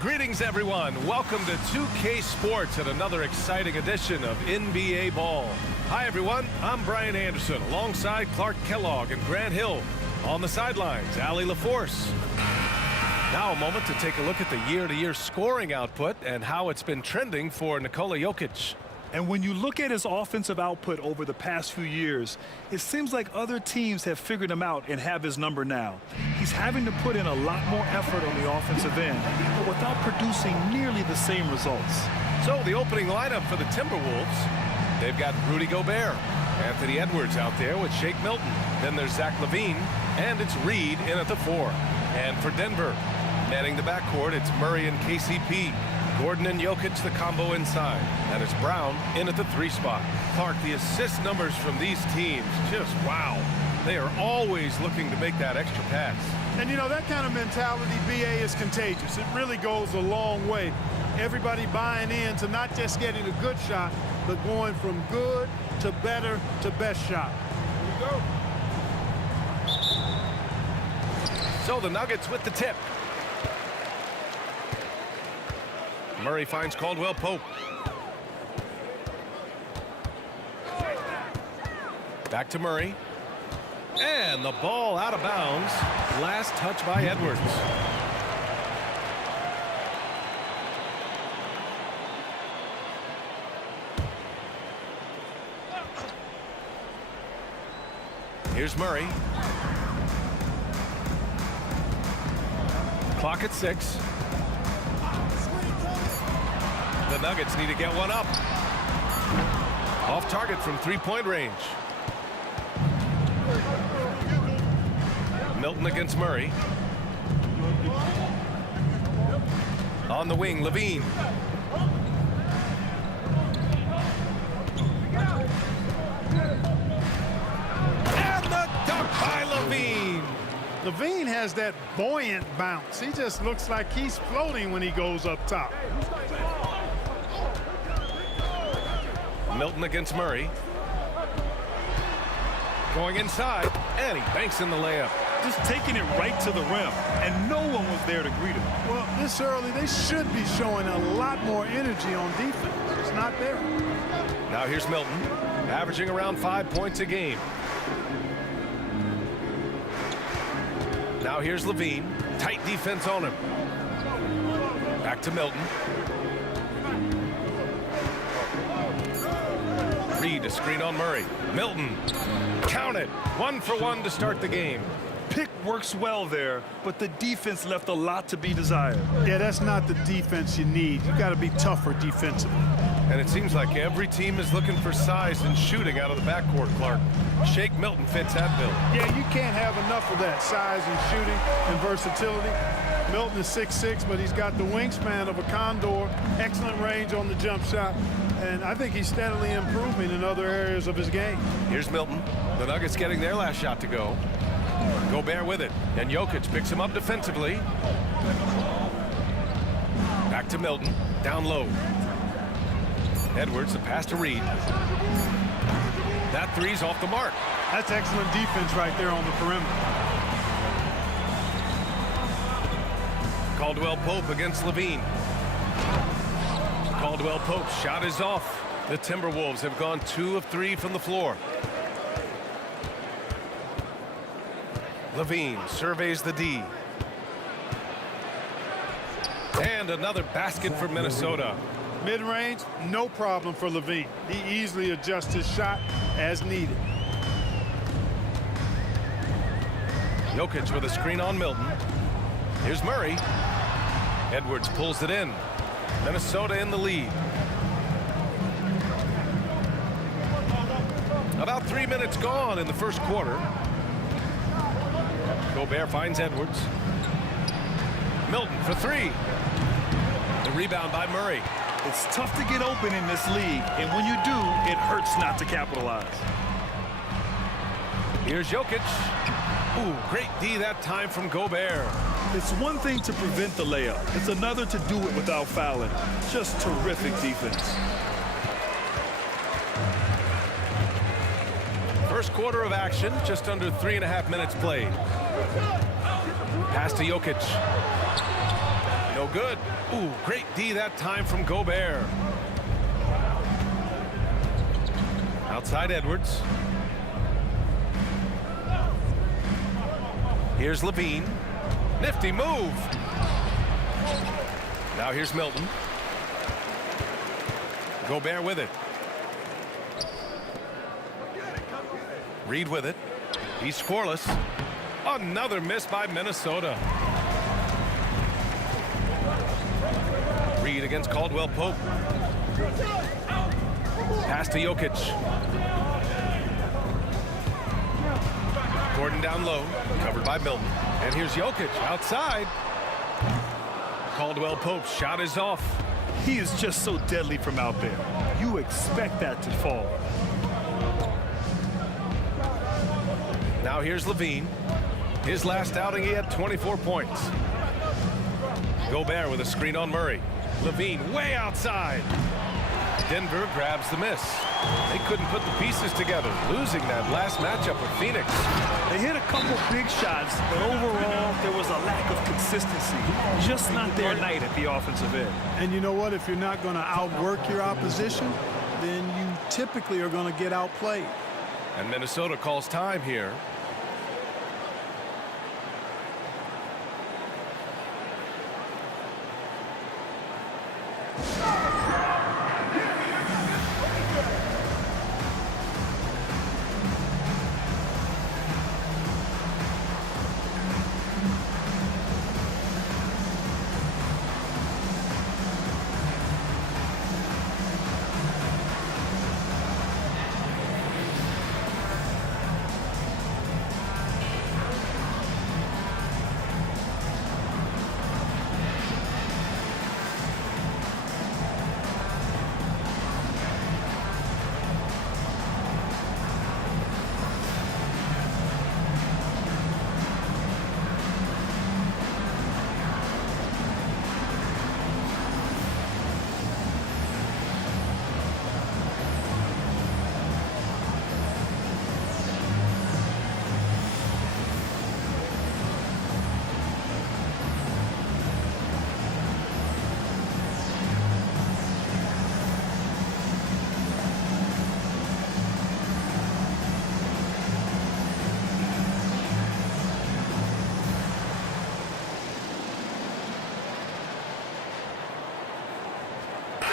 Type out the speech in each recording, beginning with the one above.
Greetings, everyone. Welcome to 2K Sports and another exciting edition of NBA Ball. Hi, everyone. I'm Brian Anderson alongside Clark Kellogg and Grant Hill. On the sidelines, Allie LaForce. Now a moment to take a look at the year-to-year scoring output and how it's been trending for Nikola Jokic. And when you look at his offensive output over the past few years, it seems like other teams have figured him out and have his number now. He's having to put in a lot more effort on the offensive end, but without producing nearly the same results. So the opening lineup for the Timberwolves, they've got Rudy Gobert, Anthony Edwards out there with Shake Milton. Then there's Zach LaVine, and it's Reed in at the 4. And for Denver, manning the backcourt, it's Murray and KCP. Gordon and Jokic, the combo inside. And it's Brown in at the 3 spot. Clark, the assist numbers from these teams, just wow. They are always looking to make that extra pass. And, you know, that kind of mentality, BA, is contagious. It really goes a long way. Everybody buying in to not just getting a good shot, but going from good to better to best shot. Here we go. So the Nuggets with the tip. Murray finds Caldwell Pope. Back to Murray. And the ball out of bounds. Last touch by Edwards. Here's Murray. Clock at 6. The Nuggets need to get one up. Off target from three-point range. Milton against Murray. On the wing, LaVine. And the dunk by LaVine. LaVine has that buoyant bounce. He just looks like he's floating when he goes up top. Milton against Murray. Going inside, and he banks in the layup. Just taking it right to the rim, and no one was there to greet him. Well, this early, they should be showing a lot more energy on defense. It's not there. Now here's Milton, averaging around 5 points a game. Now here's LaVine. Tight defense on him. Back to Milton. Reed, a screen on Murray. Milton, count it. 1 for 1 to start the game. Pick works well there, but the defense left a lot to be desired. Yeah, that's not the defense you need. You got to be tougher defensively. And it seems like every team is looking for size and shooting out of the backcourt, Clark. Shake Milton fits that bill. Yeah, you can't have enough of that size and shooting and versatility. Milton is 6'6", but he's got the wingspan of a condor, excellent range on the jump shot, and I think he's steadily improving in other areas of his game. Here's Milton. The Nuggets getting their last shot to go. Gobert with it, and Jokic picks him up defensively. Back to Milton, down low. Edwards, a pass to Reed. That three's off the mark. That's excellent defense right there on the perimeter. Caldwell Pope against LaVine. Caldwell Pope's shot is off. The Timberwolves have gone 2 of 3 from the floor. LaVine surveys the D. And another basket for Minnesota. Mid-range, no problem for LaVine. He easily adjusts his shot as needed. Jokic with a screen on Milton. Here's Murray. Edwards pulls it in. Minnesota in the lead. About 3 minutes gone in the first quarter. Gobert finds Edwards. Milton for 3. The rebound by Murray. It's tough to get open in this league, and when you do, it hurts not to capitalize. Here's Jokic. Ooh, great D that time from Gobert. It's one thing to prevent the layup. It's another to do it without fouling. Just terrific defense. First quarter of action, just under 3.5 minutes played. Pass to Jokic. No good. Ooh, great D that time from Gobert. Outside Edwards. Here's Levine. Nifty move. Now here's Milton. Gobert with it. Reed with it. He's scoreless. Another miss by Minnesota. Reed against Caldwell Pope. Pass to Jokic. Gordon down low, covered by Milton. And here's Jokic outside. Caldwell Pope's shot is off. He is just so deadly from out there. You expect that to fall. Now here's Levine. His last outing, he had 24 points. Gobert with a screen on Murray. Levine way outside. Denver grabs the miss. They couldn't put the pieces together, losing that last matchup with Phoenix. They hit a couple big shots, but overall, there was a lack of consistency. Just not their night at the offensive end. And you know what? If you're not going to outwork your opposition, then you typically are going to get outplayed. And Minnesota calls time here.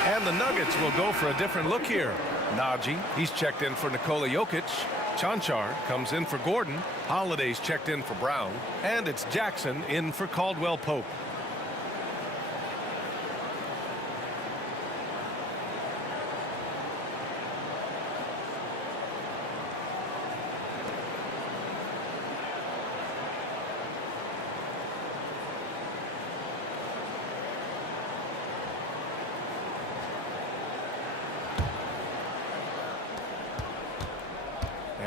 And the Nuggets will go for a different look here. Najee, he's checked in for Nikola Jokic. Chanchar comes in for Gordon. Holiday's checked in for Brown. And it's Jackson in for Caldwell Pope.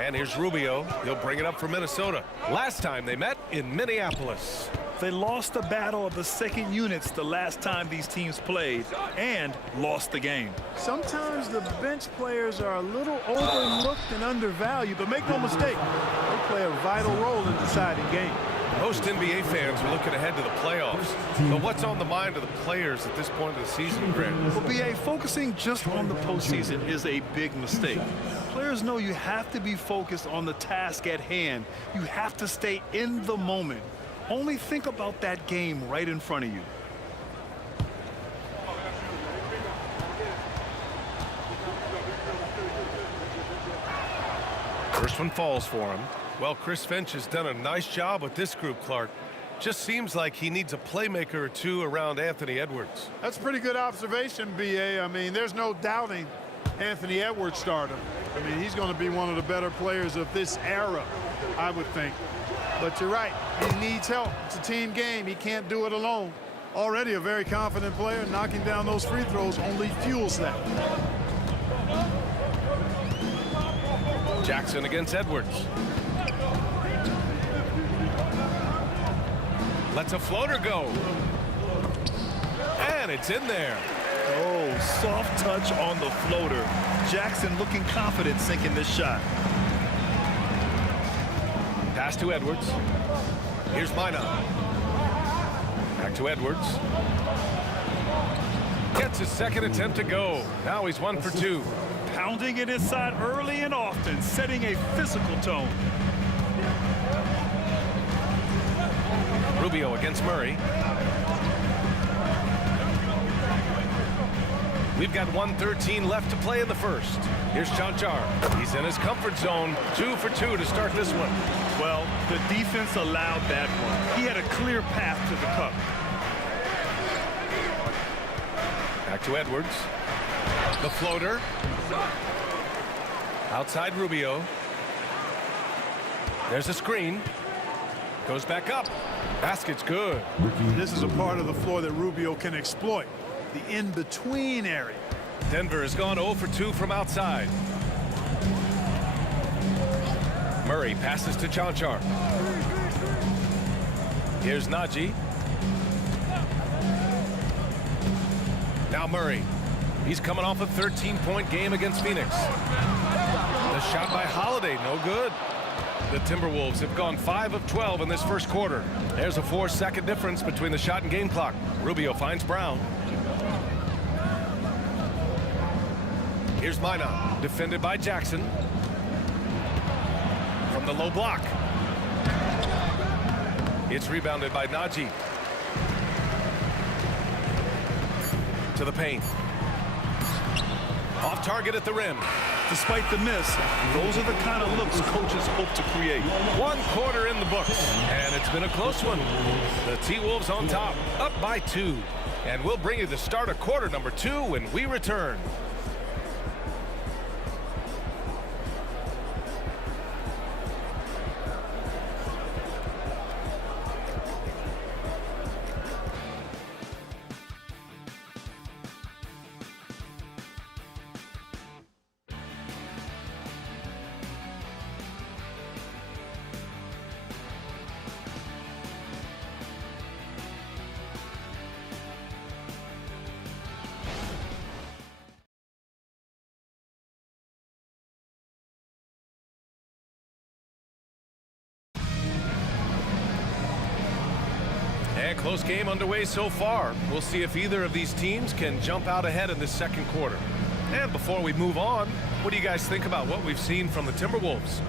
And here's Rubio. He'll bring it up for Minnesota. Last time they met in Minneapolis. They lost the battle of the second units the last time these teams played and lost the game. Sometimes the bench players are a little overlooked and undervalued, but make no mistake, they play a vital role in deciding games. Most NBA fans are looking ahead to the playoffs. But what's on the mind of the players at this point of the season, Grant? Well, BA, focusing just on the postseason is a big mistake. Players know you have to be focused on the task at hand. You have to stay in the moment. Only think about that game right in front of you. First one falls for him. Well, Chris Finch has done a nice job with this group, Clark. Just seems like he needs a playmaker or two around Anthony Edwards. That's a pretty good observation, B.A. I mean, there's no doubting Anthony Edwards stardom. I mean, he's going to be one of the better players of this era, I would think. But you're right. He needs help. It's a team game. He can't do it alone. Already a very confident player. Knocking down those free throws only fuels that. Jackson against Edwards. Lets a floater go. And it's in there. Oh, soft touch on the floater. Jackson looking confident sinking this shot. Pass to Edwards. Here's Minot. Back to Edwards. Gets his second attempt to go. Now he's 1 for 2. Pounding it inside early and often, setting a physical tone. Rubio against Murray. We've got 1:13 left to play in the first. Here's Chanchar. He's in his comfort zone. 2 for 2 to start this one. Well, the defense allowed that one. He had a clear path to the cup. Back to Edwards. The floater. Outside Rubio. There's a screen. Goes back up. Basket's good. This is a part of the floor that Rubio can exploit. The in-between area. Denver has gone 0 for 2 from outside. Murray passes to Chanchar. Here's Najee. Now Murray. He's coming off a 13-point game against Phoenix. The shot by Holiday, no good. The Timberwolves have gone 5 of 12 in this first quarter. There's a 4-second difference between the shot and game clock. Rubio finds Brown. Here's Minot, defended by Jackson. From the low block. It's rebounded by Najee. To the paint. Off target at the rim. Despite the miss, those are the kind of looks coaches hope to create. 1 quarter in the books, and it's been a close one. The T-Wolves on top, up by 2. And we'll bring you the start of quarter number 2 when we return. And close game underway so far. We'll see if either of these teams can jump out ahead in this second quarter. And before we move on, what do you guys think about what we've seen from the Timberwolves?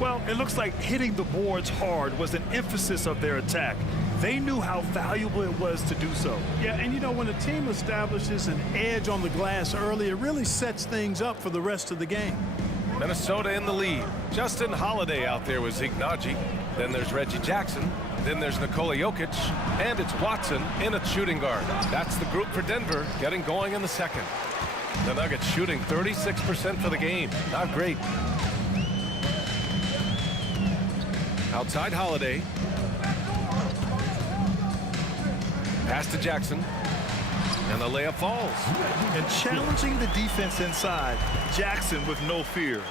Well, it looks like hitting the boards hard was an emphasis of their attack. They knew how valuable it was to do so. Yeah, and you know, when a team establishes an edge on the glass early, it really sets things up for the rest of the game. Minnesota in the lead. Justin Holiday out there with Zeke Najee. Then there's Reggie Jackson. Then there's Nikola Jokic. And it's Watson in a shooting guard. That's the group for Denver getting going in the second. The Nuggets shooting 36% for the game. Not great. Outside Holiday. Pass to Jackson. And the layup falls. And challenging the defense inside, Jackson with no fear.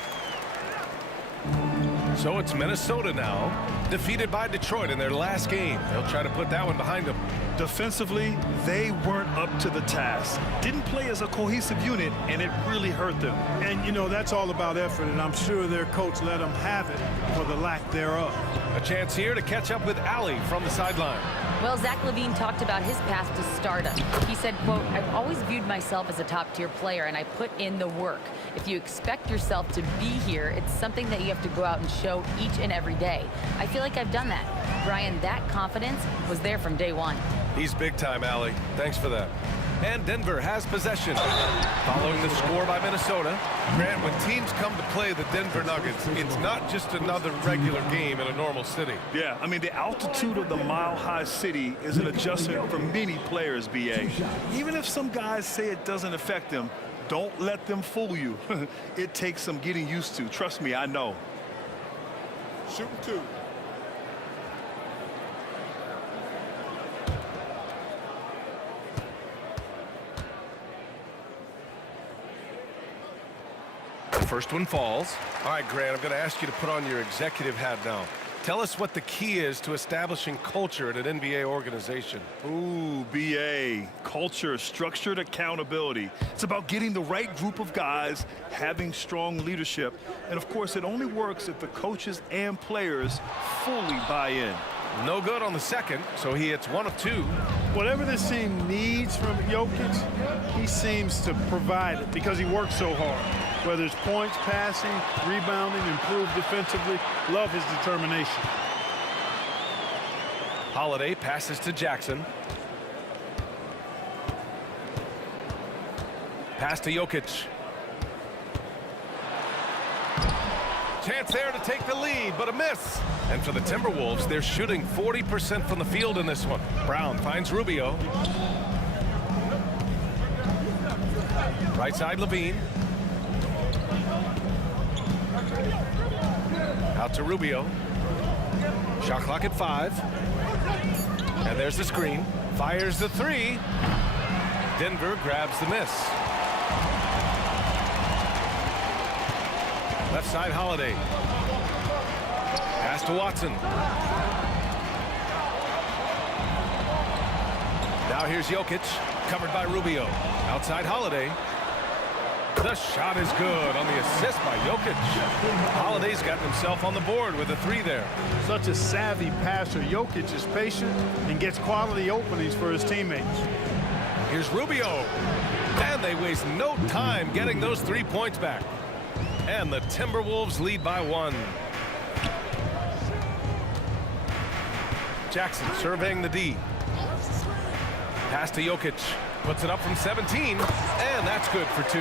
So it's Minnesota now, defeated by Detroit in their last game. They'll try to put that one behind them. Defensively, they weren't up to the task. Didn't play as a cohesive unit, and it really hurt them. And, you know, that's all about effort, and I'm sure their coach let them have it for the lack thereof. A chance here to catch up with Allie from the sideline. Well, Zach LaVine talked about his path to stardom. He said, quote, "I've always viewed myself as a top-tier player, and I put in the work. If you expect yourself to be here, it's something that you have to go out and show each and every day. I feel like I've done that." Brian, that confidence was there from day one. He's big time, Allie. Thanks for that. And Denver has possession. Following the score by Minnesota. Grant, when teams come to play the Denver Nuggets, it's not just another regular game in a normal city. Yeah, I mean, the altitude of the mile-high city is an adjustment for many players, B.A. Even if some guys say it doesn't affect them, don't let them fool you. It takes some getting used to. Trust me, I know. Shooting two. First one falls. All right, Grant, I'm going to ask you to put on your executive hat now. Tell us what the key is to establishing culture at an NBA organization. Ooh, B.A. Culture, structured accountability. It's about getting the right group of guys, having strong leadership. And, of course, it only works if the coaches and players fully buy in. No good on the second, so he hits 1 of 2. Whatever this team needs from Jokic, he seems to provide it because he works so hard. Whether it's points, passing, rebounding, improved defensively, love his determination. Holiday passes to Jackson. Pass to Jokic. Chance there to take the lead, but a miss. And for the Timberwolves, they're shooting 40% from the field in this one. Brown finds Rubio. Right side, Levine. Out to Rubio. Shot clock at 5. And there's the screen. Fires the 3. Denver grabs the miss. Left side, Holiday. Pass to Watson. Now here's Jokic, covered by Rubio. Outside, Holiday. The shot is good on the assist by Jokic. Holiday's gotten himself on the board with a 3 there. Such a savvy passer. Jokic is patient and gets quality openings for his teammates. Here's Rubio. And they waste no time getting those 3 points back. And the Timberwolves lead by 1. Jackson surveying the D. Pass to Jokic. Puts it up from 17. And that's good for 2.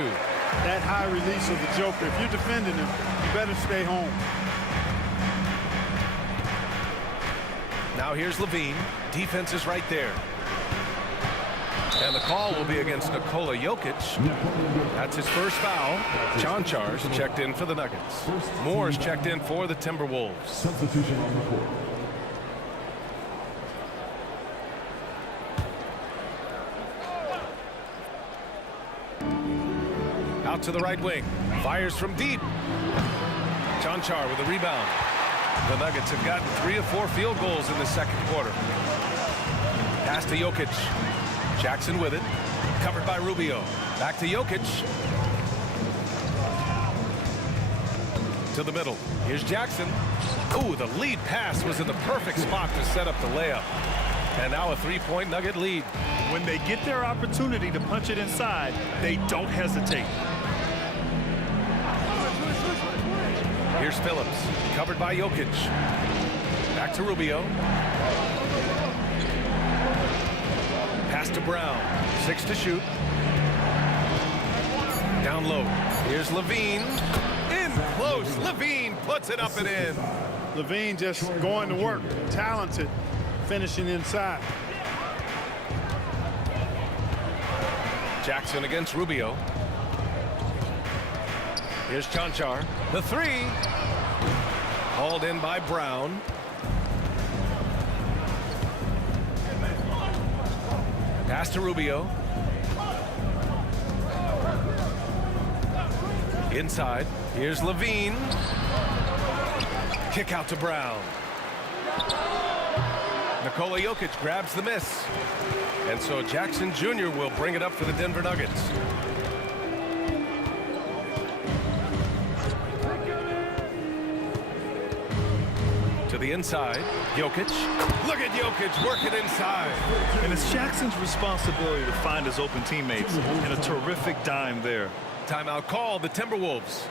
That high release of the Joker. If you're defending him, you better stay home. Now here's Levine. Defense is right there. And the call will be against Nikola Jokic. That's his first foul. Chanchar's checked in for the Nuggets. Moore's checked in for the Timberwolves. Substitution on the court. Out to the right wing. Fires from deep. Chanchar with a rebound. The Nuggets have gotten 3 of 4 field goals in the second quarter. Pass to Jokic. Jackson with it. Covered by Rubio. Back to Jokic. To the middle. Here's Jackson. Ooh, the lead pass was in the perfect spot to set up the layup. And now a 3-point Nugget lead. When they get their opportunity to punch it inside, they don't hesitate. Here's Phillips, covered by Jokic. Back to Rubio. Pass to Brown. 6 to shoot. Down low. Here's Levine. In close. Levine puts it up and in. Levine just going to work. Talented. Finishing inside. Jackson against Rubio. Here's Chanchar. The 3. Hauled in by Brown. Pass to Rubio. Inside. Here's Levine. Kick out to Brown. Nikola Jokic grabs the miss. And so Jackson Jr. will bring it up for the Denver Nuggets. To the inside, Jokic. Look at Jokic working inside. And it's Jackson's responsibility to find his open teammates, and a terrific dime there. Timeout call, the Timberwolves.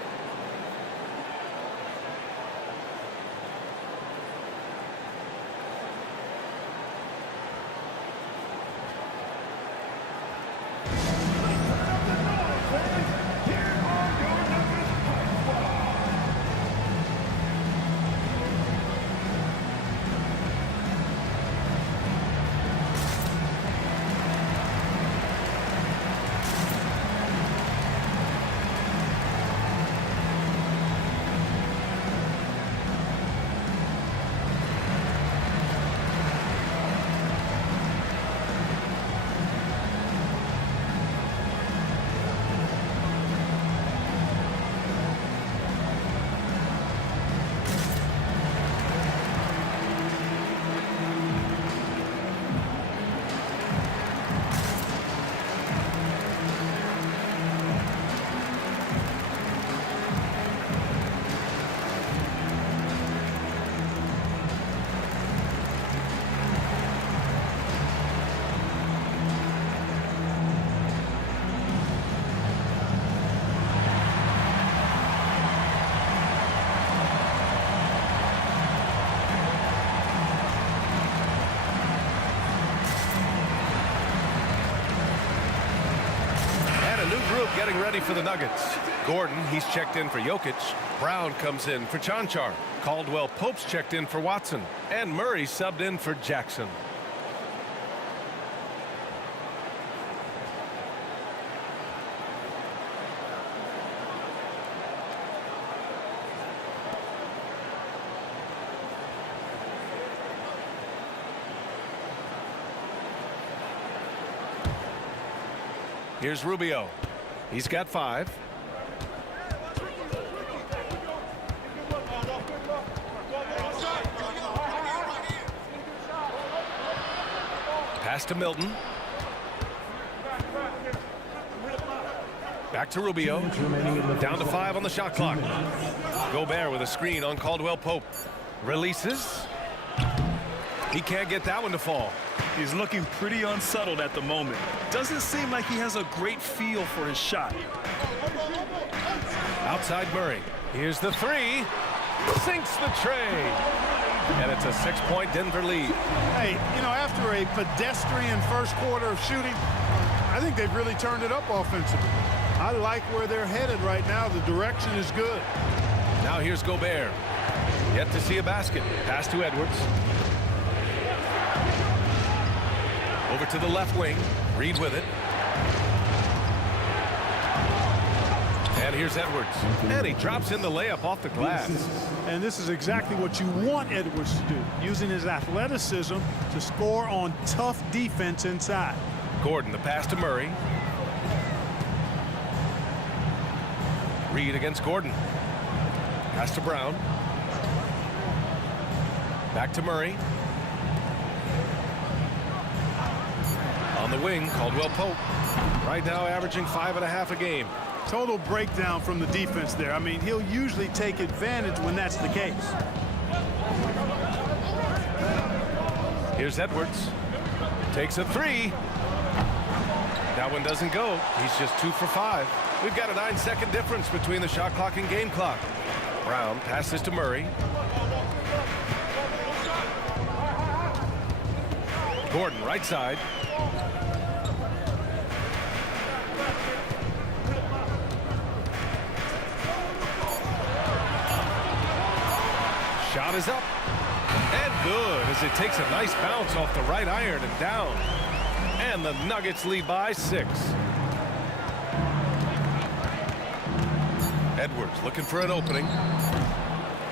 getting ready for the Nuggets. Gordon, he's checked in for Jokic. Brown comes in for Chanchar. Caldwell Pope's checked in for Watson. And Murray subbed in for Jackson. Here's Rubio. He's got 5. Pass to Milton. Back to Rubio. Down to 5 on the shot clock. Gobert with a screen on Caldwell Pope. Releases. He can't get that one to fall. He's looking pretty unsettled at the moment. Doesn't seem like he has a great feel for his shot. Outside Murray. Here's the 3. Sinks the tray. And it's a 6-point Denver lead. Hey, you know, after a pedestrian first quarter of shooting, I think they've really turned it up offensively. I like where they're headed right now. The direction is good. Now here's Gobert. Yet to see a basket. Pass to Edwards. Over to the left wing. Reed with it. And here's Edwards. And he drops in the layup off the glass. And this is exactly what you want Edwards to do, using his athleticism to score on tough defense inside. Gordon, the pass to Murray. Reed against Gordon. Pass to Brown. Back to Murray. On the wing, Caldwell Pope. Right now averaging 5.5 a game. Total breakdown from the defense there. I mean, he'll usually take advantage when that's the case. Here's Edwards. Takes a 3. That one doesn't go. He's just 2 for 5. We've got a 9-second difference between the shot clock and game clock. Brown passes to Murray. Gordon, right side. Shot is up. And good as it takes a nice bounce off the right iron and down. And the Nuggets lead by 6. Edwards looking for an opening.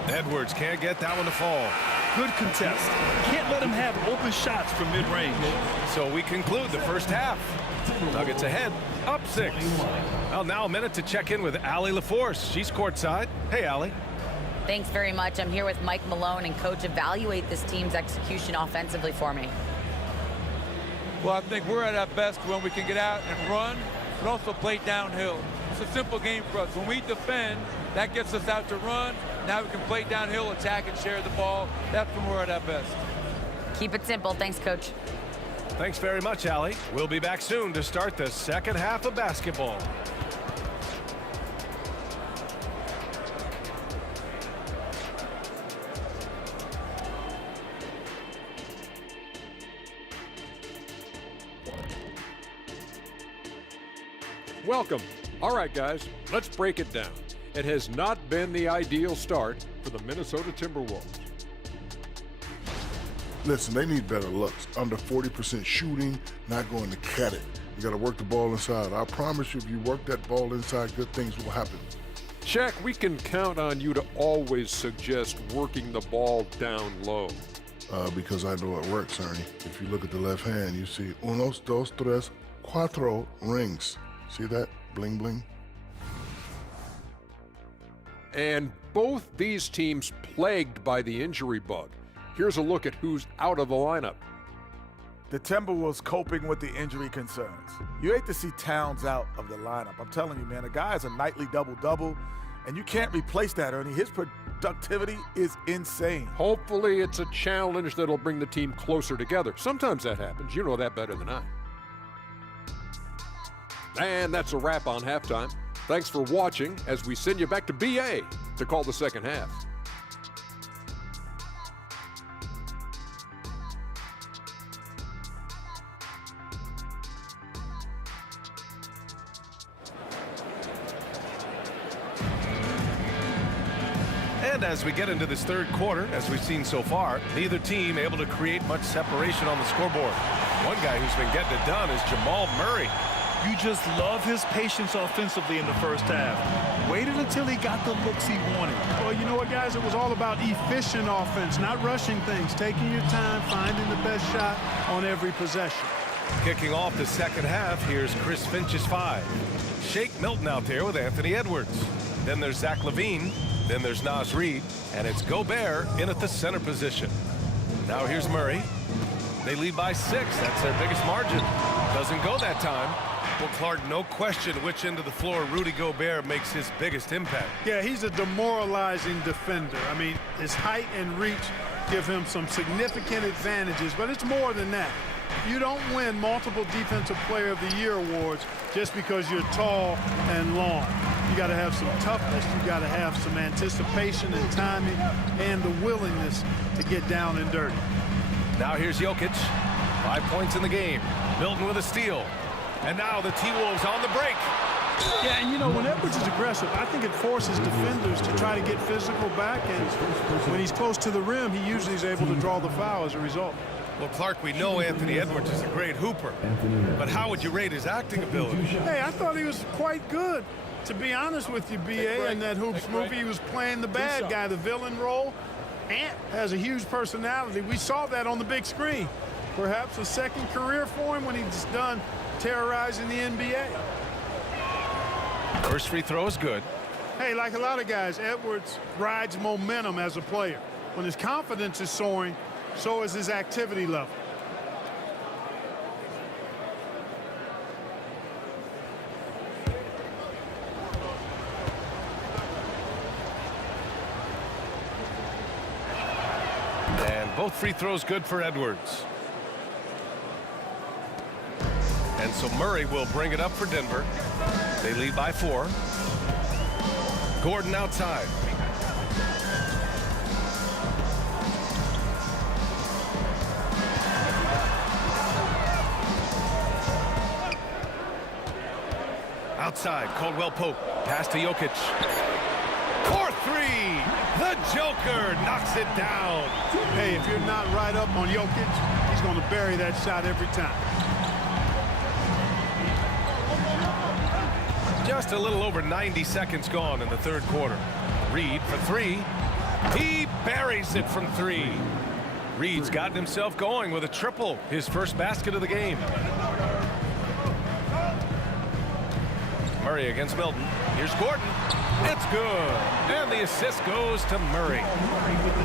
Edwards can't get that one to fall. Good contest. Can't let him have open shots from mid-range. So we conclude the first half. Nuggets ahead, up 6. Well, now a minute to check in with Allie LaForce. She's courtside. Hey, Allie. Thanks very much. I'm here with Mike Malone, and Coach, evaluate this team's execution offensively for me. Well, I think we're at our best when we can get out and run, but also play downhill. It's a simple game for us. When we defend, that gets us out to run. Now we can play downhill, attack, and share the ball. That's when we're at our best. Keep it simple. Thanks, Coach. Thanks very much, Allie. We'll be back soon to start the second half of basketball. Welcome. All right, guys, let's break it down. It has not been the ideal start for the Minnesota Timberwolves. Listen, they need better looks. Under 40% shooting, not going to cut it. You got to work the ball inside. I promise you, if you work that ball inside, good things will happen. Shaq, we can count on you to always suggest working the ball down low. Because I know it works, Ernie. If you look at the left hand, you see unos, dos, tres, cuatro rings. See that? Bling, bling. And both these teams plagued by the injury bug. Here's a look at who's out of the lineup. The Timberwolves coping with the injury concerns. You hate to see Towns out of the lineup. I'm telling you, man, the guy has a nightly double-double, and you can't replace that, Ernie. His productivity is insane. Hopefully it's a challenge that'll bring the team closer together. Sometimes that happens. You know that better than I. And that's a wrap on halftime. Thanks for watching as we send you back to BA to call the second half. And as we get into this third quarter, as we've seen so far, neither team able to create much separation on the scoreboard. One guy who's been getting it done is Jamal Murray. You just love his patience offensively in the first half. Waited until he got the looks he wanted. Well, you know what, guys? It was all about efficient offense, not rushing things, taking your time, finding the best shot on every possession. Kicking off the second half, here's Chris Finch's 5. Shake Milton out there with Anthony Edwards. Then there's Zach LaVine. Then there's Naz Reid. And it's Gobert in at the center position. Now here's Murray. They lead by 6. That's their biggest margin. Doesn't go that time. Well, Clark, no question which end of the floor Rudy Gobert makes his biggest impact. Yeah, he's a demoralizing defender. I mean, his height and reach give him some significant advantages, but it's more than that. You don't win multiple Defensive Player of the Year awards just because you're tall and long. You got to have some toughness. You got to have some anticipation and timing and the willingness to get down and dirty. Now here's Jokic. 5 points in the game. Milton with a steal. And now the T-Wolves on the break. Yeah, and you know, when Edwards is aggressive, I think it forces defenders to try to get physical back, and when he's close to the rim, he usually is able to draw the foul as a result. Well, Clark, we know Anthony Edwards is a great hooper, but how would you rate his acting ability? Hey, I thought he was quite good. To be honest with you, B.A., in that Hoops movie, he was playing the bad guy, the villain role. Ant has a huge personality. We saw that on the big screen. Perhaps a second career for him when he's done terrorizing the NBA. First free throw is good. Hey, like a lot of guys, Edwards rides momentum as a player. When his confidence is soaring, so is his activity level. And both free throws good for Edwards. And so Murray will bring it up for Denver. They lead by 4. Gordon outside. Outside, Caldwell Pope. Pass to Jokic. 4-3. The Joker knocks it down. Hey, if you're not right up on Jokic, he's going to bury that shot every time. Just a little over 90 seconds gone in the third quarter. Reid for 3. He buries it from 3. Reid's gotten himself going with a triple, his first basket of the game. Murray against Milton. Here's Gordon. It's good. And the assist goes to Murray.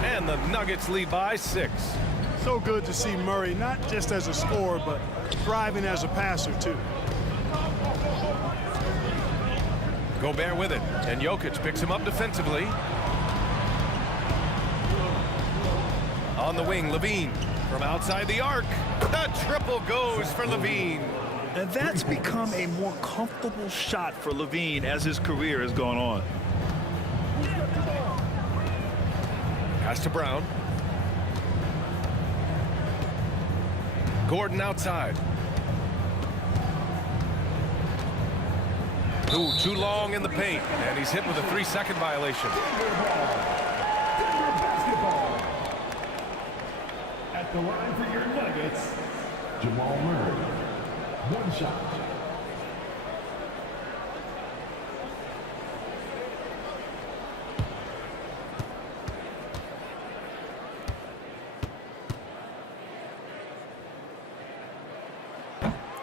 And the Nuggets lead by 6. So good to see Murray, not just as a scorer, but thriving as a passer, too. Gobert with it, and Jokic picks him up defensively. On the wing, LaVine from outside the arc. The triple goes for LaVine. And that's become a more comfortable shot for LaVine as his career has gone on. Pass to Brown. Gordon outside. Ooh, too long in the paint, and he's hit with a 3-second violation. At the line for your Nuggets, Jamal Murray. 1 shot.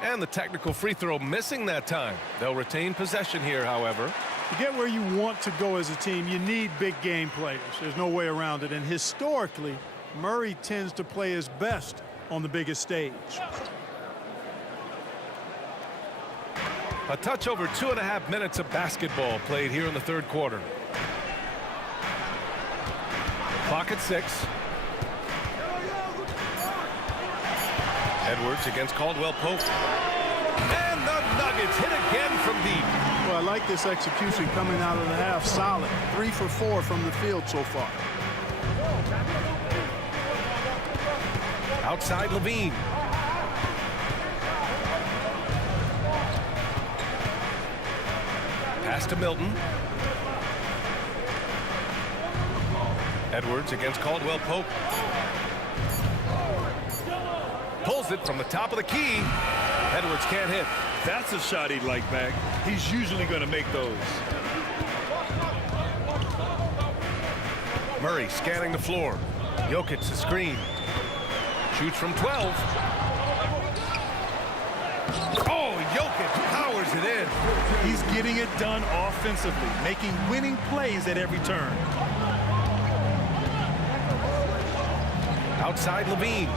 And the technical free throw missing that time. They'll retain possession here, however. To get where you want to go as a team, you need big game players. There's no way around it. And historically, Murray tends to play his best on the biggest stage. A touch over 2.5 minutes of basketball played here in the third quarter. Clock at 6. Edwards against Caldwell Pope. And the Nuggets hit again from deep. Well, I like this execution coming out of the half. Solid. 3 for 4 from the field so far. Outside LaVine. Pass to Milton. Edwards against Caldwell Pope. Pulls it from the top of the key. Edwards can't hit. That's a shot he'd like back. He's usually going to make those. Murray scanning the floor. Jokic the screen. Shoots from 12. Oh, Jokic powers it in. He's getting it done offensively, making winning plays at every turn. Outside Levine.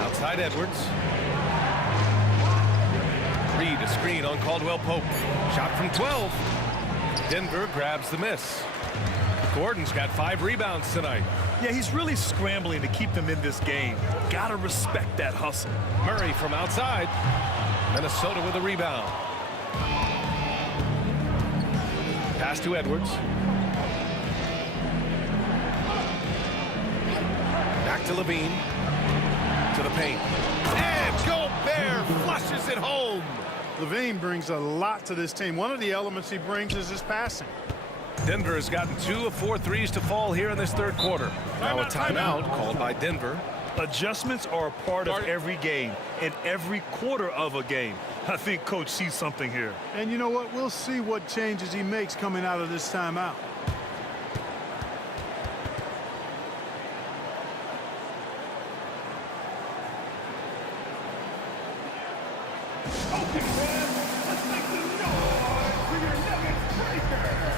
Outside Edwards. Reed a screen on Caldwell Pope. Shot from 12. Denver grabs the miss. Gordon's got 5 rebounds tonight. Yeah, he's really scrambling to keep them in this game. Gotta respect that hustle. Murray from outside. Minnesota with a rebound. Pass to Edwards. Back to Levine. To the paint. And Gobert flushes it home. Levine brings a lot to this team. One of the elements he brings is his passing. Denver has gotten 2 of 4 threes to fall here in this third quarter. Now a timeout called by Denver. Adjustments are a part of every game and every quarter of a game. I think Coach sees something here. And you know what? We'll see what changes he makes coming out of this timeout. Let's make some noise for your Nuggets breaker.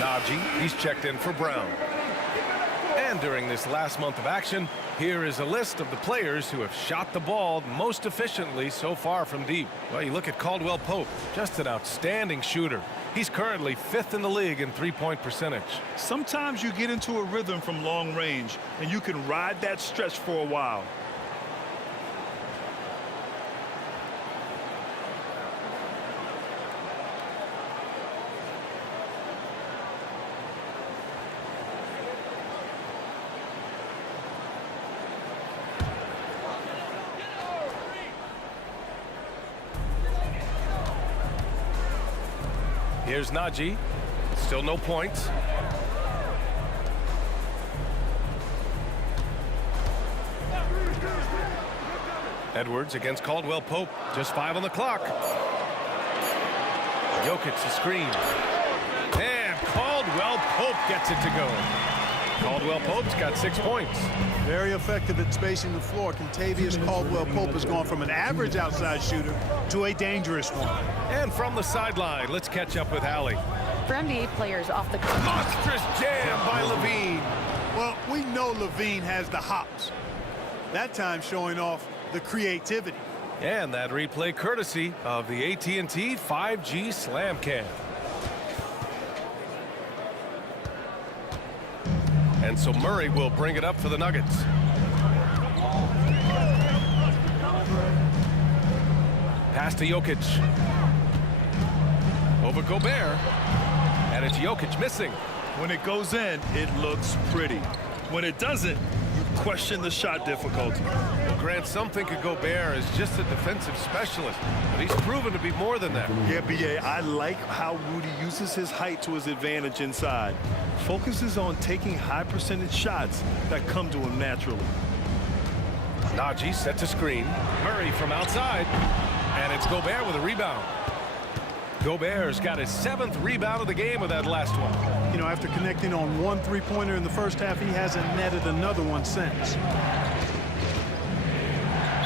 Najee, he's checked in for Brown. And during this last month of action, here is a list of the players who have shot the ball most efficiently so far from deep. Well, you look at Caldwell Pope, just an outstanding shooter. He's currently 5th in the league in three-point percentage. Sometimes you get into a rhythm from long range, and you can ride that stretch for a while. Here's Najee. Still no points. Edwards against Caldwell Pope. Just 5 on the clock. Jokic the screen. And Caldwell Pope gets it to go. Caldwell Pope's got 6 points. Very effective at spacing the floor. Contavious Caldwell Pope has gone from an average outside shooter to a dangerous one. And from the sideline, let's catch up with Allie. For NBA players off the Monstrous jam by Levine. Well, we know Levine has the hops. That time showing off the creativity. And that replay courtesy of the AT&T 5G Slam Cam. And so Murray will bring it up for the Nuggets. Pass to Jokic. Over Gobert. And it's Jokic missing. When it goes in, it looks pretty. When it doesn't, you question the shot difficulty. Well, Grant, some think of Gobert as just a defensive specialist, but he's proven to be more than that. Yeah, B.A., I like how Rudy uses his height to his advantage inside. Focuses on taking high percentage shots that come to him naturally. Najee sets a screen. Murray from outside. And it's Gobert with a rebound. Gobert's got his 7th rebound of the game with that last one. You know, after connecting on one three-pointer in the first half, he hasn't netted another one since.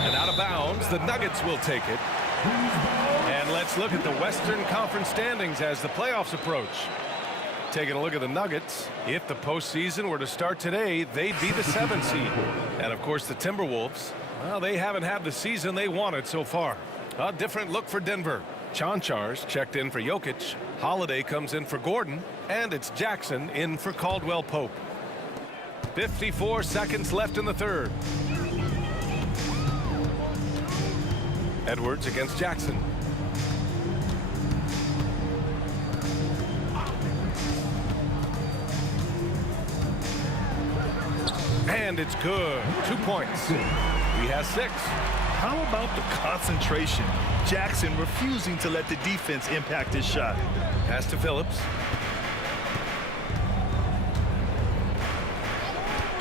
And out of bounds, the Nuggets will take it. And let's look at the Western Conference standings as the playoffs approach. Taking a look at the Nuggets, if the postseason were to start today, they'd be the 7th seed. And of course, the Timberwolves, well, they haven't had the season they wanted so far. A different look for Denver. Chanchar's checked in for Jokic. Holiday comes in for Gordon. And it's Jackson in for Caldwell Pope. 54 seconds left in the third. Edwards against Jackson. And it's good. 2 points. He has 6. How about the concentration? Jackson refusing to let the defense impact his shot. Pass to Phillips.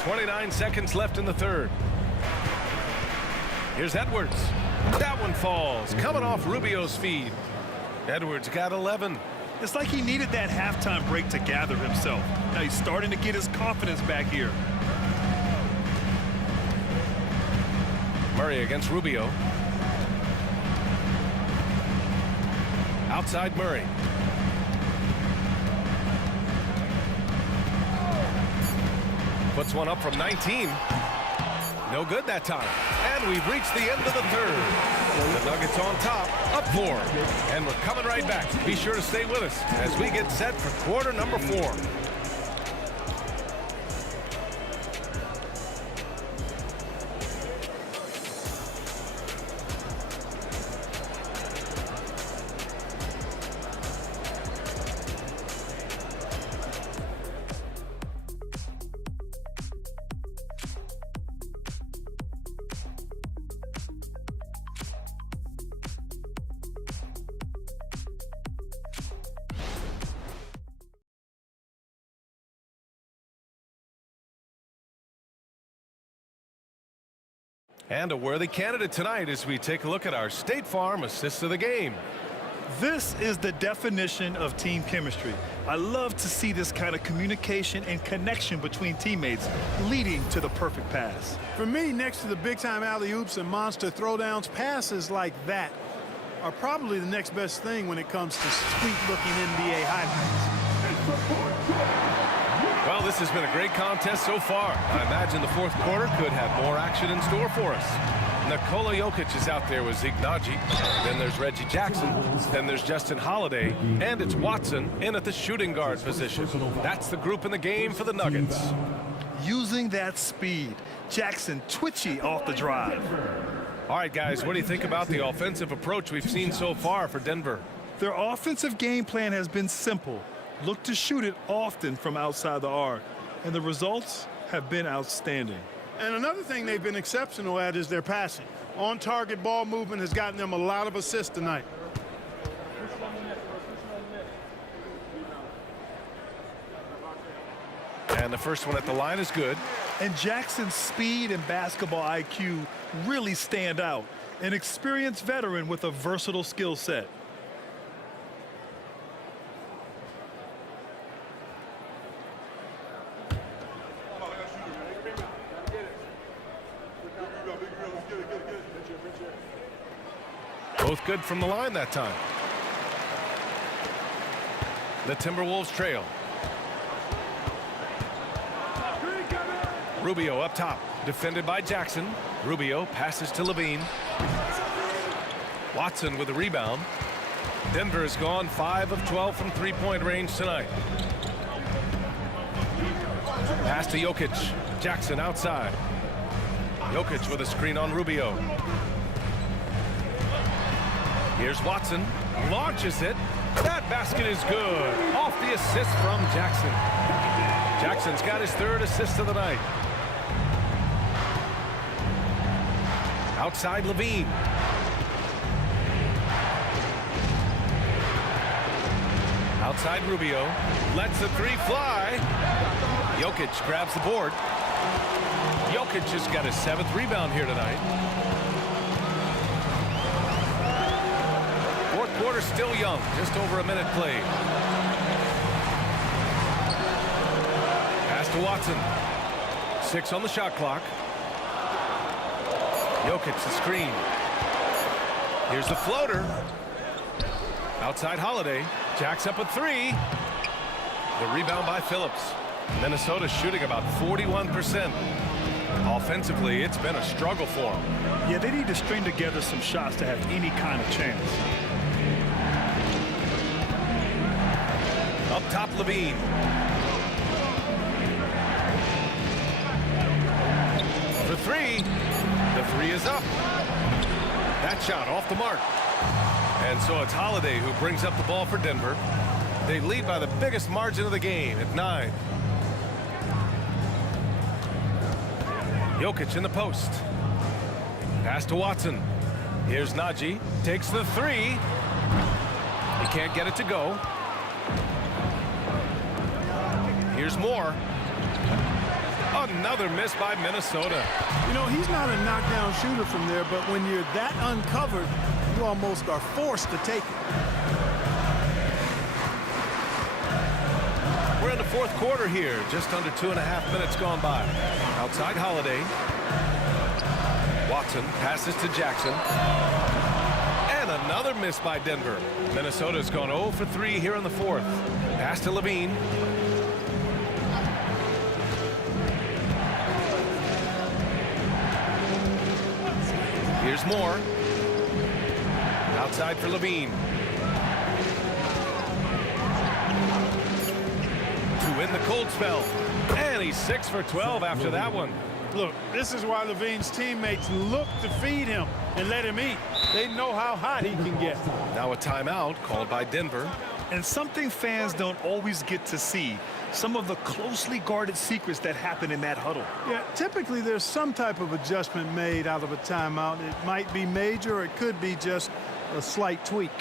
29 seconds left in the third. Here's Edwards. That one falls. Coming off Rubio's feed. Edwards got 11. It's like he needed that halftime break to gather himself. Now he's starting to get his confidence back here. Murray against Rubio. Outside Murray. Puts one up from 19. No good that time. And we've reached the end of the third. The Nuggets on top, up 4. And we're coming right back. Be sure to stay with us as we get set for quarter number 4. And a worthy candidate tonight as we take a look at our State Farm Assist of the Game. This is the definition of team chemistry. I love to see this kind of communication and connection between teammates leading to the perfect pass. For me, next to the big-time alley-oops and monster throwdowns, passes like that are probably the next best thing when it comes to sweet-looking NBA highlights. Well, this has been a great contest so far. I imagine the fourth quarter could have more action in store for us. Nikola Jokic is out there with Zeke Najee. Then there's Reggie Jackson. Then there's Justin Holiday. And it's Watson in at the shooting guard position. That's the group in the game for the Nuggets. Using that speed. Jackson twitchy off the drive. All right, guys, what do you think about the offensive approach we've seen so far for Denver? Their offensive game plan has been simple. Look to shoot it often from outside the arc. And the results have been outstanding. And another thing they've been exceptional at is their passing. On-target ball movement has gotten them a lot of assists tonight. And the first one at the line is good. And Jackson's speed and basketball IQ really stand out. An experienced veteran with a versatile skill set. Both good from the line that time. The Timberwolves trail. Rubio up top, defended by Jackson. Rubio passes to Levine. Watson with the rebound. Denver has gone 5 of 12 from three-point range tonight. Pass to Jokic. Jackson outside. Jokic with a screen on Rubio. Here's Watson. Launches it. That basket is good. Off the assist from Jackson. Jackson's got his 3rd assist of the night. Outside Levine. Outside Rubio. Lets the three fly. Jokic grabs the board. Jokic just got his 7th rebound here tonight. Fourth quarter still young. Just over a minute played. Pass to Watson. 6 on the shot clock. Jokic the screen. Here's the floater. Outside Holiday. Jacks up a 3. The rebound by Phillips. Minnesota shooting about 41%. Offensively, it's been a struggle for them. Yeah, they need to string together some shots to have any kind of chance. Up top, Levine. For 3. The 3 is up. That shot off the mark. And so it's Holiday who brings up the ball for Denver. They lead by the biggest margin of the game at 9. Jokic in the post. Pass to Watson. Here's Najee. Takes the 3. He can't get it to go. Here's Moore. Another miss by Minnesota. You know, he's not a knockdown shooter from there, but when you're that uncovered, you almost are forced to take it. We're in the fourth quarter here. Just under 2.5 minutes gone by. Outside Holiday. Watson passes to Jackson. And another miss by Denver. Minnesota's gone 0 for 3 here in the fourth. Pass to Levine. Here's Moore. Outside for Levine. To win the cold spell. And he's 6 for 12 after that one. Look, this is why Levine's teammates look to feed him and let him eat. They know how hot he can get. Now a timeout called by Denver. And something fans don't always get to see, some of the closely guarded secrets that happen in that huddle. Yeah, typically there's some type of adjustment made out of a timeout. It might be major, or it could be just a slight tweak.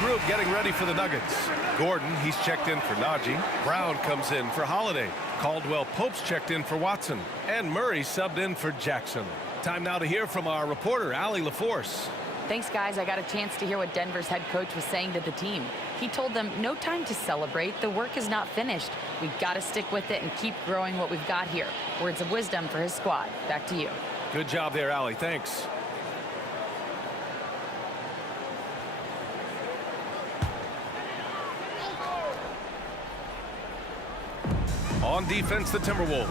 Group getting ready for the Nuggets. Gordon, he's checked in for Najee. Brown comes in for Holiday. Caldwell-Pope's checked in for Watson. And Murray subbed in for Jackson. Time now to hear from our reporter, Allie LaForce. Thanks, guys. I got a chance to hear what Denver's head coach was saying to the team. He told them no time to celebrate. The work is not finished. We've got to stick with it and keep growing what we've got here. Words of wisdom for his squad. Back to you. Good job there, Allie. Thanks. On defense, the Timberwolves.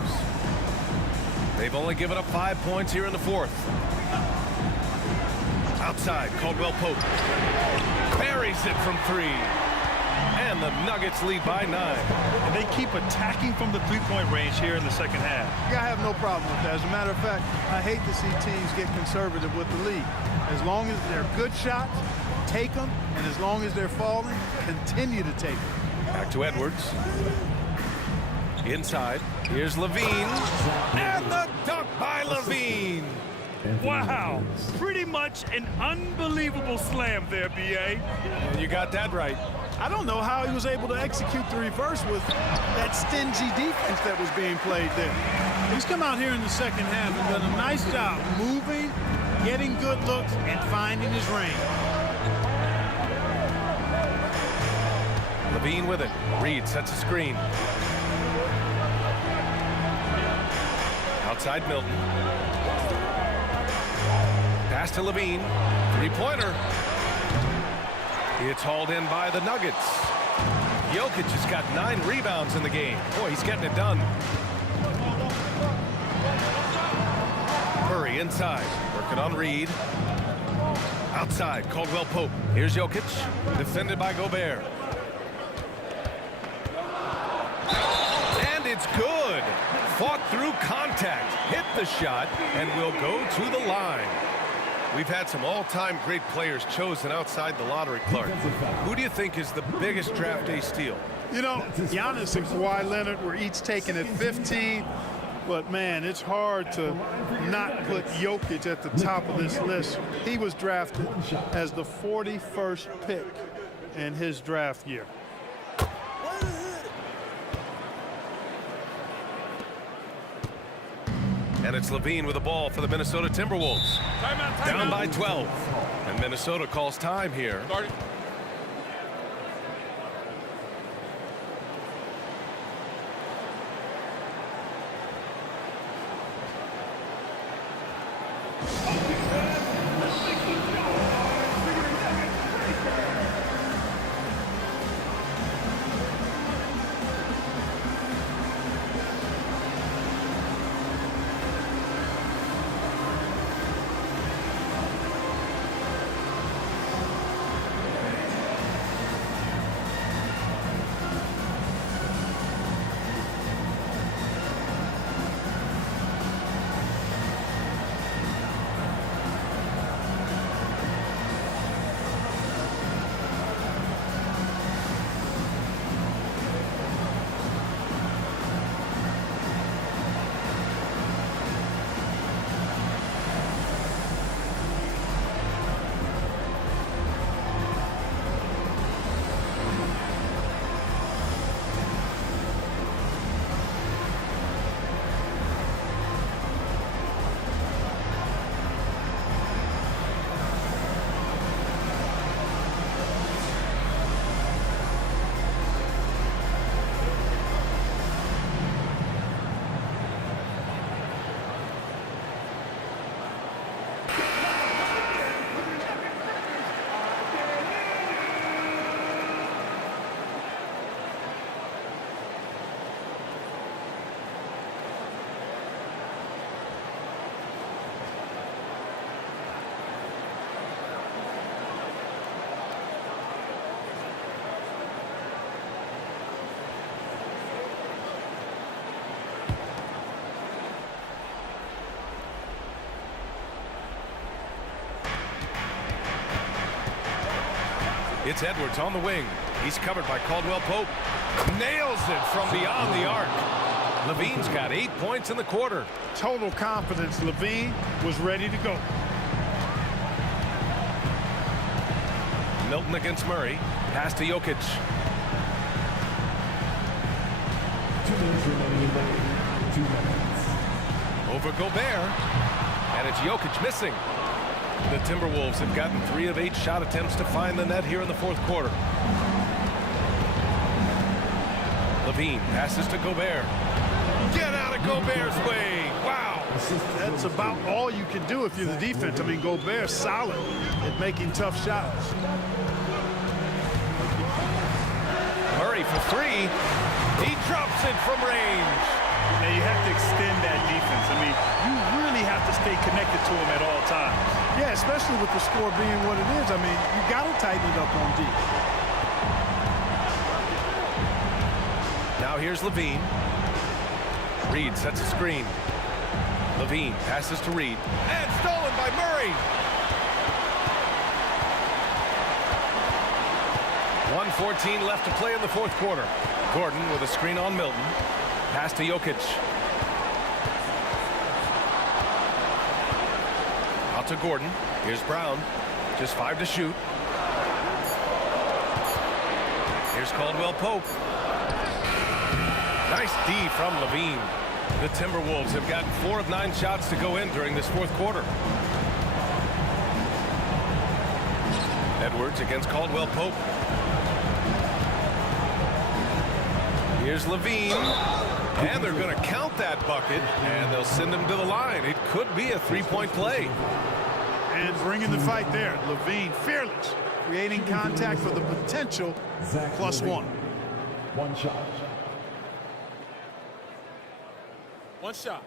They've only given up 5 points here in the fourth. Outside, Caldwell-Pope buries it from 3. And the Nuggets lead by 9. And they keep attacking from the three-point range here in the second half. Yeah, I have no problem with that. As a matter of fact, I hate to see teams get conservative with the lead. As long as they're good shots, take them. And as long as they're falling, continue to take them. Back to Edwards. Inside, here's Levine. And the dunk by Levine. Wow, pretty much an unbelievable slam there, B.A. You got that right. I don't know how he was able to execute the reverse with that stingy defense that was being played there. He's come out here in the second half and done a nice job moving, getting good looks, and finding his range. Levine with it. Reed sets a screen. Outside Milton. Pass to Levine. Three-pointer. It's hauled in by the Nuggets. Jokic has got 9 rebounds in the game. Boy, he's getting it done. Murray inside. Working on Reed. Outside, Caldwell Pope. Here's Jokic. Defended by Gobert. And it's good. Fought through contact. Hit the shot and will go to the line. We've had some all-time great players chosen outside the lottery, Clark. Who do you think is the biggest draft day steal? You know, Giannis and Kawhi Leonard were each taken at 15, but man, it's hard to not put Jokic at the top of this list. He was drafted as the 41st pick in his draft year. And it's Levine with the ball for the Minnesota Timberwolves. Down by 12. And Minnesota calls time here. It's Edwards on the wing. He's covered by Caldwell Pope. Nails it from beyond the arc. Levine's got 8 points in the quarter. Total confidence. Levine was ready to go. Milton against Murray. Pass to Jokic. 2 minutes remaining in the game. 2 minutes. Over Gobert. And it's Jokic missing. The Timberwolves have gotten 3 of 8 shot attempts to find the net here in the fourth quarter. Levine passes to Gobert. Get out of Gobert's way. Wow. That's about all you can do if you're the defense. I mean, Gobert's solid at making tough shots. Murray for 3. He drops it from range. Now you have to extend that defense. I mean, you really have to stay connected to him at all times. Yeah, especially with the score being what it is. I mean, you got to tighten it up on D. Now here's Levine. Reed sets a screen. Levine passes to Reed. And stolen by Murray. 1:14 left to play in the fourth quarter. Gordon with a screen on Milton. Pass to Jokic. Out to Gordon. Here's Brown. Just 5 to shoot. Here's Caldwell Pope. Nice D from Levine. The Timberwolves have gotten 4 of 9 shots to go in during this fourth quarter. Edwards against Caldwell Pope. Here's Levine. And they're going to count that bucket, and they'll send him to the line. It could be a 3-point play. And bringing the fight there. Levine, fearless, creating contact for the potential +1. One shot. One shot.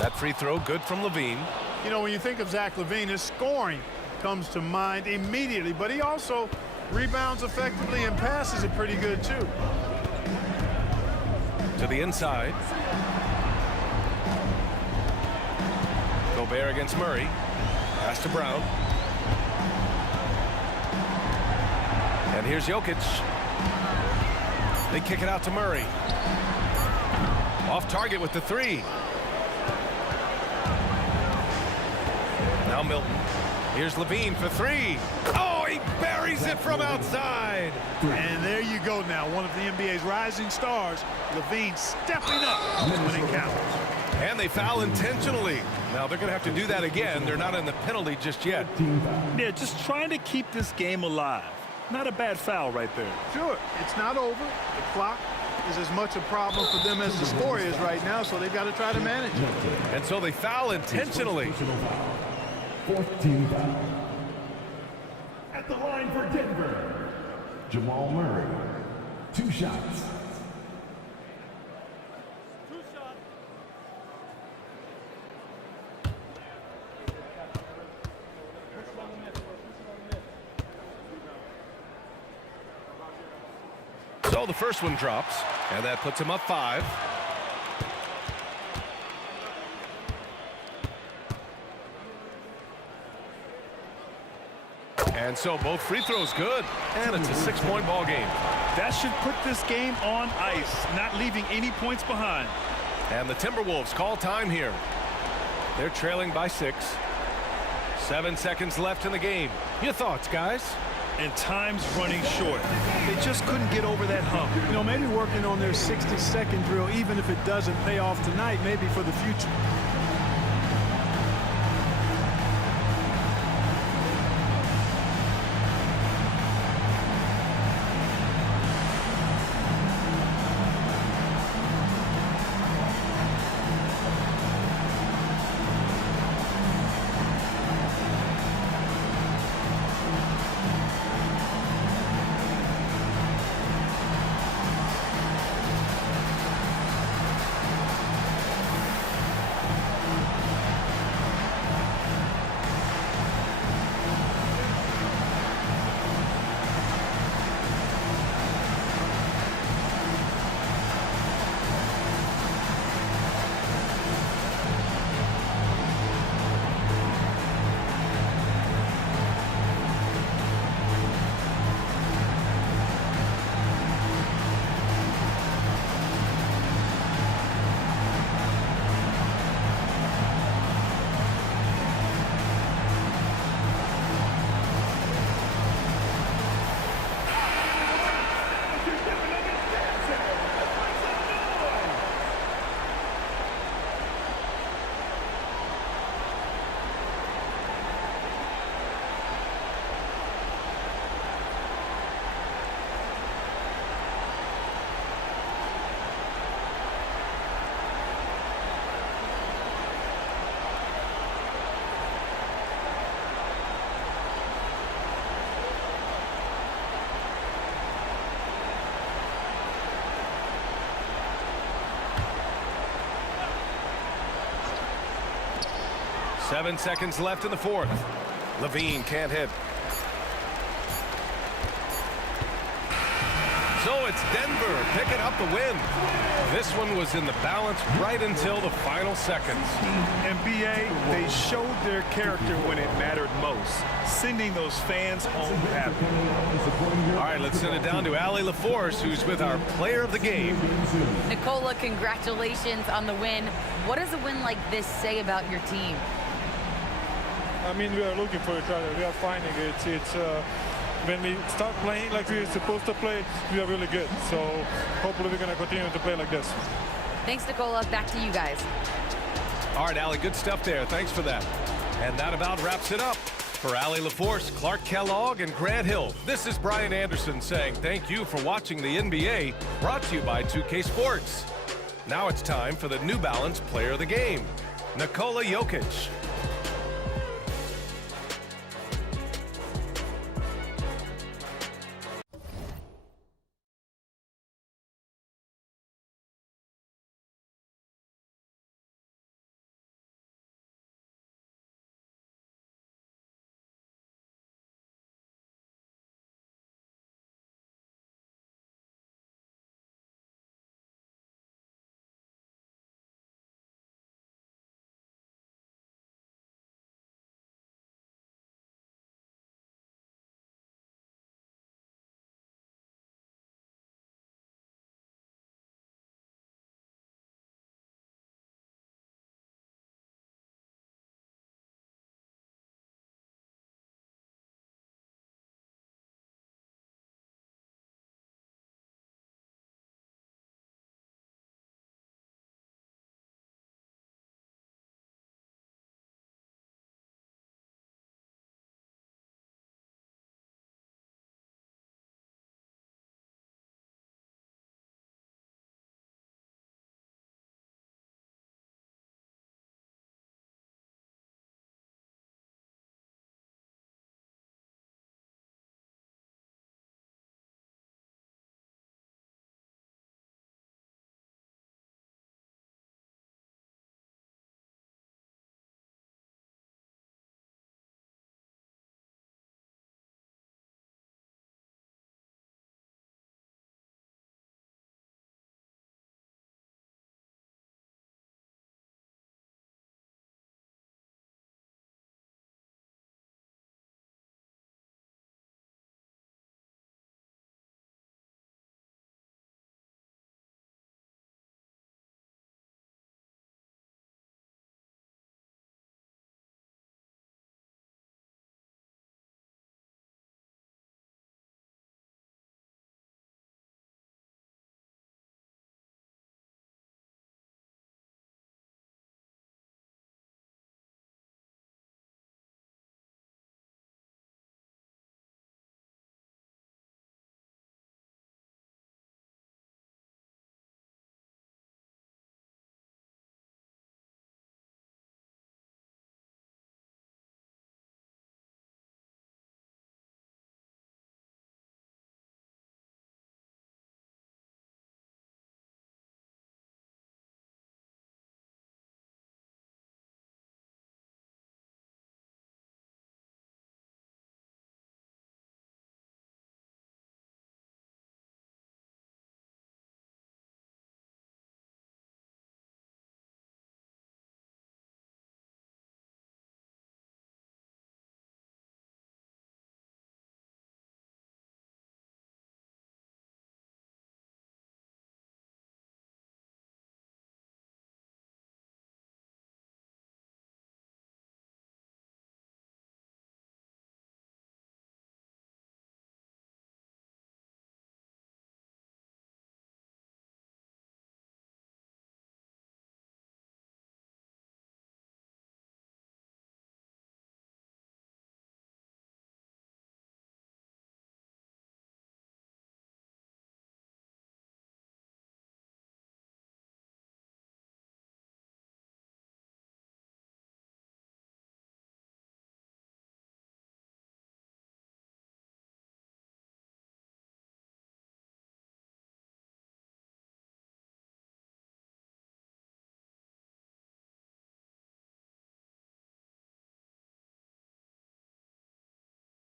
That free throw good from Levine. You know, when you think of Zach LaVine, his scoring comes to mind immediately, but he also rebounds effectively and passes it pretty good too. To the inside. Gobert against Murray. Pass to Brown. And here's Jokic. They kick it out to Murray. Off target with the 3. Now Milton. Here's Levine for 3. Oh, he buries it from outside. And there you go now. One of the NBA's rising stars, Levine, stepping up when it counts. And they foul intentionally. Now they're going to have to do that again. They're not in the penalty just yet. Yeah, just trying to keep this game alive. Not a bad foul right there. Sure, it's not over. The clock is as much a problem for them as the score is right now, so they've got to try to manage it. And so they foul intentionally. Fourth team foul. At the line for Denver, Jamal Murray. 2 shots. So the first one drops, and that puts him up 5. And so both free throws good, and it's a 6-point ball game. That should put this game on ice, not leaving any points behind. And the Timberwolves call time here. They're trailing by 6. 7 seconds left in the game. Your thoughts, guys? And time's running short. They just couldn't get over that hump. You know, maybe working on their 60-second drill, even if it doesn't pay off tonight, maybe for the future. Seven seconds left in the fourth. Levine can't hit. So it's Denver picking up the win. This one was in the balance right until the final seconds. And BA, they showed their character when it mattered most, sending those fans home happy. All right, let's send it down to Allie LaForce, who's with our player of the game. Nicola, congratulations on the win. What does a win like this say about your team? I mean, we are looking for each other. We are finding it. When we start playing like we're supposed to play, we are really good. So hopefully we're going to continue to play like this. Thanks, Nicola. Back to you guys. All right, Allie, good stuff there. Thanks for that. And that about wraps it up. For Allie LaForce, Clark Kellogg, and Grant Hill, this is Brian Anderson saying thank you for watching the NBA, brought to you by 2K Sports. Now it's time for the New Balance Player of the Game, Nikola Jokic.